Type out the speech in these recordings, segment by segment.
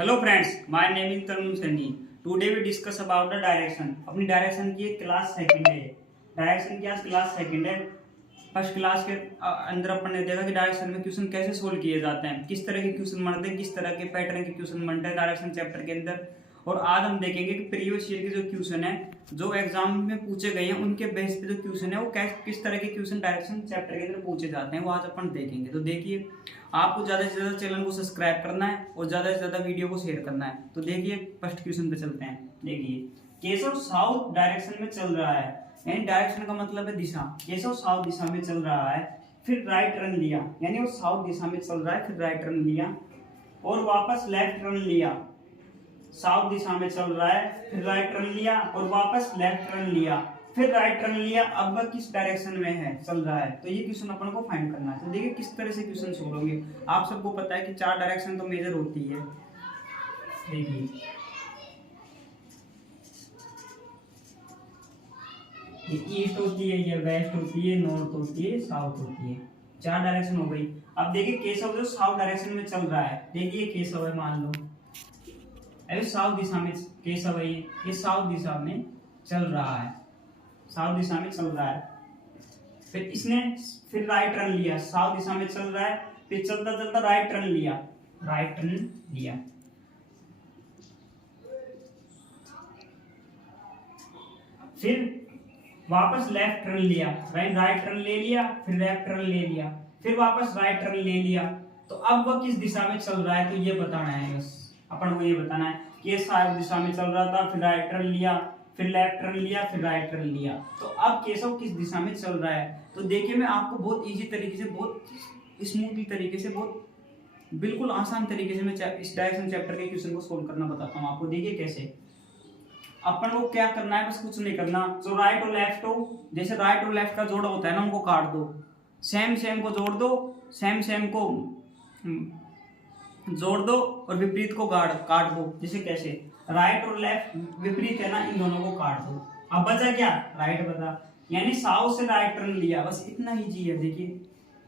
Hello friends, my name is Tarun Saini. Today we discuss about the direction. अपनी direction की class second है। Direction की आज क्लास सेकंड है। फर्स्ट क्लास के अंदर अपन ने देखा कि डायरेक्शन में क्वेश्चन कैसे सोल्व किए जाते हैं, किस तरह के क्वेश्चन बनते हैं, किस तरह के पैटर्न के क्वेश्चन बनते हैं डायरेक्शन चैप्टर के अंदर। और आज हम देखेंगे कि प्रीवियस ईयर के जो क्वेश्चन है, जो एग्जाम में पूछे गए हैं, उनके बेस पे जो क्वेश्चन है वो किस तरह के क्वेश्चन डायरेक्शन चैप्टर के अंदर पूछे जाते हैं, वो आज अपन देखेंगे। तो देखिए, आपको ज्यादा से ज्यादा चैनल को सब्सक्राइब करना है और ज्यादा से ज्यादा वीडियो को शेयर करना है। तो देखिए, फर्स्ट क्वेश्चन पे चलते हैं। देखिए, केशव साउथ डायरेक्शन में चल रहा है, यानी डायरेक्शन का मतलब है दिशा। केशव साउथ दिशा में चल रहा है, फिर राइट टर्न लिया, यानी वो साउथ दिशा में चल रहा है, फिर राइट टर्न लिया और वापस लेफ्ट टर्न लिया। साउथ दिशा में चल रहा है, फिर राइट टर्न लिया और वापस लेफ्ट टर्न लिया, फिर राइट टर्न लिया। अब वह किस डायरेक्शन में है, चल रहा है। तो ये क्वेश्चन अपन को फाइंड करना है। तो देखिए किस तरह से क्वेश्चन सोल्व होंगे। आप सबको पता है कि चार डायरेक्शन तो मेजर होती है। देखिए, ये ईस्ट होती है, ये वेस्ट होती है, नॉर्थ होती है, साउथ होती है। चार डायरेक्शन हो गई। अब देखिए, केशव जो साउथ डायरेक्शन में चल रहा है, देखिए केशव है, मान लो अभी साउथ दिशा में केशव है, ये साउथ दिशा में चल रहा है, साउथ दिशा में चल रहा है। फिर इसने फिर राइट टर्न लिया, साउथ दिशा में चल रहा है, फिर चलता चलता राइट टर्न लिया, राइट टर्न लिया। फिर वापस लेफ्ट टर्न लिया, राइट टर्न ले लिया, फिर लेफ्ट टर्न ले लिया, फिर वापस राइट टर्न ले लिया। तो अब वह किस दिशा में चल रहा है, तो ये बताना है। बस अपन को ये बताना है कि साउथ दिशा में चल रहा था, फिर राइट टर्न लिया, फिर लेफ्ट टर्न लिया, फिर राइट टर्न लिया। तो अब केशव किस दिशा में चल रहा है। तो देखिए, मैं आपको बहुत इजी तरीके से, बहुत स्मूथली तरीके से, बहुत बिल्कुल आसान तरीके से मैं इस डायरेक्शन चैप्टर के क्वेश्चन को सोल्व करना बताता हूँ आपको। देखिए कैसे। अपन को क्या करना है, बस कुछ नहीं करना। जो राइट और लेफ्ट हो, जैसे राइट और लेफ्ट का जोड़ा होता है ना, उनको काट दो। सेम सेम को जोड़ दो, सेम सेम को जोड़ दो और विपरीत को काट दो। जैसे कैसे, राइट और लेफ्ट विपरीत है ना, इन दोनों को काट दो। अब बचा क्या, राइट बचा। यानी साउथ से राइट टर्न लिया, बस इतना ही जी है। देखिए,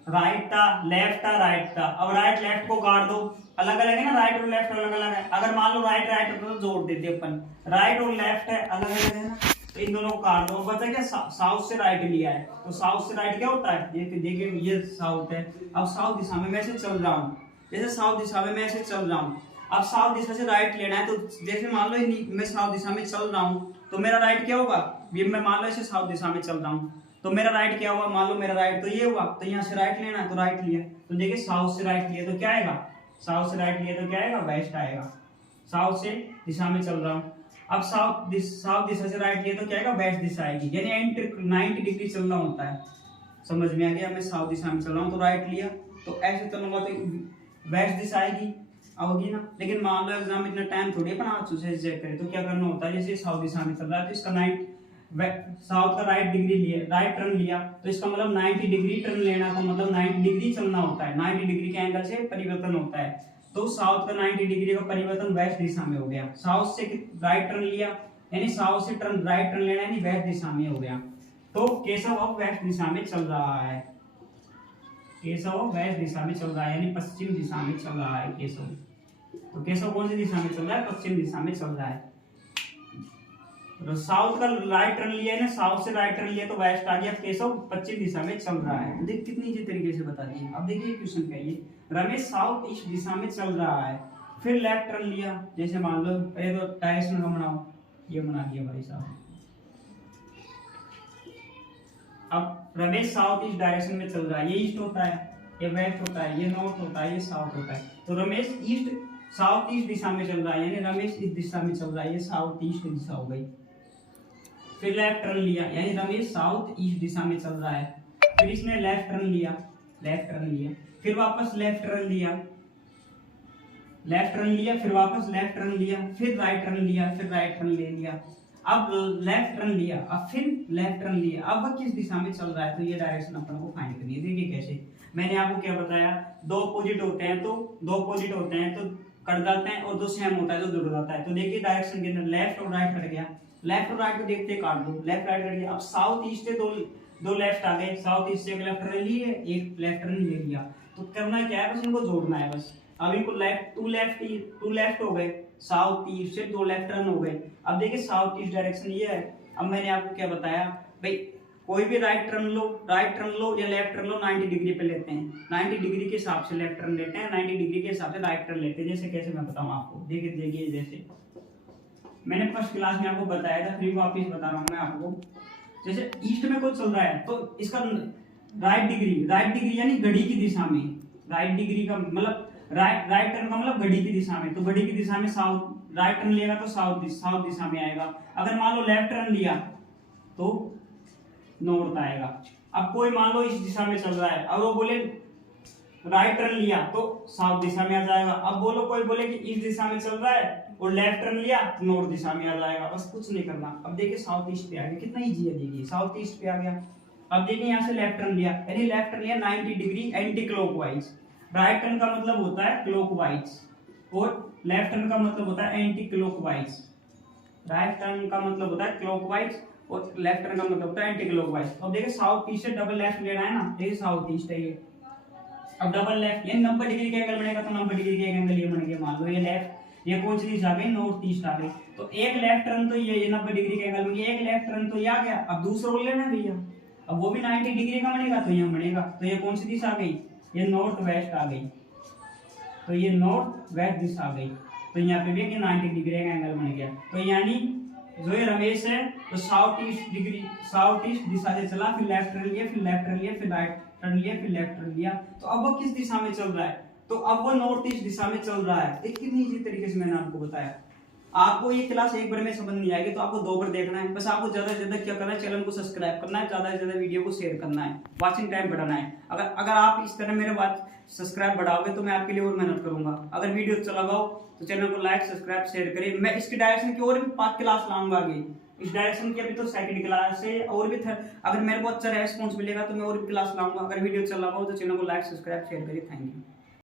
राइट था, लेफ्ट था, राइट था। अब राइट लेफ्ट को काट दो, अलग अलग है ना, राइट और लेफ्ट अलग अलग है। अगर मान लो राइट राइट होता तो जोड़ देते अपन, राइट और लेफ्ट है, अलग अलग है ना, तो इन दोनों को काट दो। बचा क्या, साउथ से राइट लिया है। तो साउथ से राइट क्या होता है, देखिए ये साउथ है। अब साउथ दिशा में मैं ऐसे चल रहा हूँ, जैसे साउथ दिशा में मैं ऐसे चल रहा हूँ। अब साउथ दिशा से राइट लेना है, तो जैसे मान लो मैं साउथ दिशा में चल रहा हूँ, तो मेरा राइट क्या होगा। ये मैं मान लो ऐसे साउथ दिशा में चल रहा हूँ, तो मेरा राइट क्या हुआ, मान लो मेरा राइट तो ये हुआ, तो यहाँ से राइट लेना है, तो राइट लिया। तो देखिए, साउथ से राइट लिया तो क्या आएगा, साउथ से राइट लिया तो क्या आएगा, वेस्ट आएगा। साउथ से दिशा में चल रहा हूँ, अब साउथ दिशा से राइट लिया तो क्या आएगा, वेस्ट दिशा आएगी। यानी 90 डिग्री चलना होता है। समझ में आ गया। मैं साउथ दिशा में चल रहा हूँ तो राइट लिया, तो ऐसे चलूंगा तो वेस्ट दिशा आएगी, होगी ना। लेकिन मान लो एग्जाम इतना टाइम थोड़ी अपन हाथ से चेक करें, तो क्या करना होता है, जैसे साउथ दिशा में चल रहा है तो इसका साउथ का राइट डिग्री लिया, राइट टर्न लिया, तो इसका मतलब 90 डिग्री टर्न लेना, तो मतलब 90 डिग्री चलना होता है। 90 डिग्री के एंगल से परिवर्तन होता है। तो साउथ का 90 डिग्री का परिवर्तन वेस्ट दिशा में हो गया। साउथ से राइट टर्न लिया, यानी साउथ से राइट टर्न लेना, यानी वेस्ट दिशा में हो गया। तो केशव अब वेस्ट दिशा में चल रहा है, केशव वेस्ट दिशा में चल रहा है, यानी पश्चिम दिशा में चल रहा है केशव। तो केशव कौन सी दिशा में चल रहा है, पश्चिम दिशा में चल रहा है। तो साउथ का राइट टर्न लिया है ना, साउथ से राइट टर्न लिया तो वेस्ट आ गया। केशव पश्चिम दिशा में चल रहा है। देख कितनी इजी तरीके से बता दिए। अब देखिए क्वेश्चन क्या है, रमेश साउथ ईस्ट दिशा में चल रहा है, फिर लेफ्ट टर्न लिया। जैसे मान लो पहले तो डायरेक्शन का बनाओ, ये बना दिया भाई साहब। अब रमेश साउथ ईस्ट डायरेक्शन में चल रहा है, ये ईस्ट होता है, ये वेस्ट होता है, ये नॉर्थ होता है, ये साउथ होता है। तो रमेश साउथ ईस्ट दिशा में चल रहा है, यानी रमेश इस दिशा में चल रहा है, ये साउथ ईस्ट दिशा हो गई। फिर लेफ्ट टर्न लिया, यानी रमेश साउथ ईस्ट दिशा में चल रहा है। फिर इसने लेफ्ट टर्न लिया, लेफ्ट टर्न लिया, फिर वापस लेफ्ट टर्न लिया, लेफ्ट टर्न लिया, फिर वापस लेफ्ट टर्न लिया, फिर राइट टर्न लिया, फिर राइट टर्न ले लिया। अब लेफ्ट टर्न लिया, अब फिर लेफ्ट टर्न लिया। अब वह किस दिशा में चल रहा है, तो ये डायरेक्शन अपन को फाइंड करनी है। देखिए कैसे, मैंने आपको क्या बताया, दो अपोजिट होते हैं तो कट जाते हैं, और दो सेम होता है तो जुड़ जाता है। तो देखिए डायरेक्शन के अंदर लेफ्ट और राइट कट गया, लेफ्ट और राइट को देखते काट दो, लेफ्ट राइट कट गया। अब साउथ ईस्ट से दो लेफ्ट आ गए, साउथ ईस्ट से एक लेफ्ट टर्न लिए, एक लेफ्ट टर्न ले लिया। तो करना क्या है, बस इनको जोड़ना है बस। अब इनको टू लेफ्ट हो गए, साउथ ईस्ट से 2 लेफ्ट टर्न हो गए। अब देखिए साउथ ईस्ट डायरेक्शन ये है। अब मैंने आपको क्या बताया भाई, कोई भी राइट टर्न लो या लेफ्ट टर्न लो 90 डिग्री पे लेते हैं, 90 डिग्री के हिसाब से लेफ्ट टर्न लेते हैं, 90 डिग्री के हिसाब से राइट टर्न लेते हैं। जैसे कैसे मैं बताऊं आपको, देखिए जैसे मैंने फर्स्ट क्लास में आपको बताया था, फिर वापिस बता रहा हूँ मैं आपको। जैसे ईस्ट में कोई चल रहा है तो इसका राइट डिग्री यानी घड़ी की दिशा में, राइट डिग्री का मतलब राइट टर्न का मतलब घड़ी की दिशा में, तो घड़ी की दिशा में साउथ, राइट टर्न लेगा तो साउथ दिशा में आएगा। अगर मान लो लेफ्ट टर्न लिया तो नॉर्थ आएगा। अब कोई मान लो इस दिशा में चल रहा है और वो बोले राइट टर्न लिया तो साउथ दिशा में आ जाएगा। अब कोई बोले कि इस दिशा में चल रहा है और लेफ्ट टर्न लिया तो नॉर्थ दिशा में आ जाएगा। बस कुछ नहीं करना। अब देखिए साउथ ईस्ट पे आ गया, कितना इजी है, देखिए साउथ ईस्ट पे आ गया। अब देखिए यहाँ से लेफ्ट टर्न लिया, यानी लेफ्ट टर्न लिया 90 degree anti clockwise. Right turn का मतलब होता है क्लॉकवाइज और लेफ्ट टर्न का मतलब होता है एंटी क्लॉकवाइज। राइट टर्न का मतलब होता है क्लॉकवाइज और लेफ्ट टर्न का मतलब होता है एंटी क्लॉकवाइज। अब देखिए साउथ ईस्ट से डबल लेफ्ट लेना है ना, देखिए साउथ ईस्ट है ये। अब डबल लेफ्ट ये 90 डिग्री का एंगल बनेगा, तो 90 डिग्री का एंगल ये बन गया। मान लो ये लेफ्ट, ये कौन सी दिशा आ गई, नॉर्थ ईस्ट आ गई। तो एक लेफ्ट टर्न तो ये 90 डिग्री का एंगल बन गया, एक लेफ्ट टर्न तो ये आ गया। अब दूसरा रोल लेना भैया, अब वो भी 90 डिग्री का बनेगा तो ये बनेगा। तो ये कौन सी दिशा आ गई, ये नॉर्थ वेस्ट आ गई। तो ये नॉर्थ वेस्ट दिशा आ गई, तो यहाँ पे भी 90 डिग्री का एंगल बन गया। तो यानी जो ये रमेश है तो साउथ ईस्ट दिशा से चला, फिर लेफ्ट टर्न लिया, फिर लेफ्ट टर्न लिया, फिर राइट टर्न लिया, फिर लेफ्ट टर्न लिया। तो अब वो किस दिशा में चल रहा है, तो अब वो नॉर्थ ईस्ट दिशा में चल रहा है। एक कितनी इजी तरीके से मैंने आपको बताया। आपको ये क्लास एक बार में समझ नहीं आएगी तो आपको 2 बार देखना है। बस आपको ज्यादा से ज्यादा क्या करना है, चैनल को सब्सक्राइब करना है, ज्यादा से ज्यादा वीडियो को शेयर करना है, वॉचिंग टाइम बढ़ाना है। अगर आप इस तरह मेरे सब्सक्राइब बढ़ाओगे तो मैं आपके लिए और मेहनत करूंगा। अगर वीडियो अच्छा लगाओ तो चैनल को लाइक सब्सक्राइब शेयर करें। मैं इसकी डायरेक्शन की और भी 5 क्लास लाऊंगा आगे। इस डायरेक्शन की अभी तो सेकंड क्लास है, और भी अगर मेरे को अच्छा रेस्पॉन्स मिलेगा तो मैं और भी क्लास लाऊंगा। अगर वीडियो अच्छा लगा हो तो चैनल को लाइक सब्सक्राइब शेयर करिए। Thank you.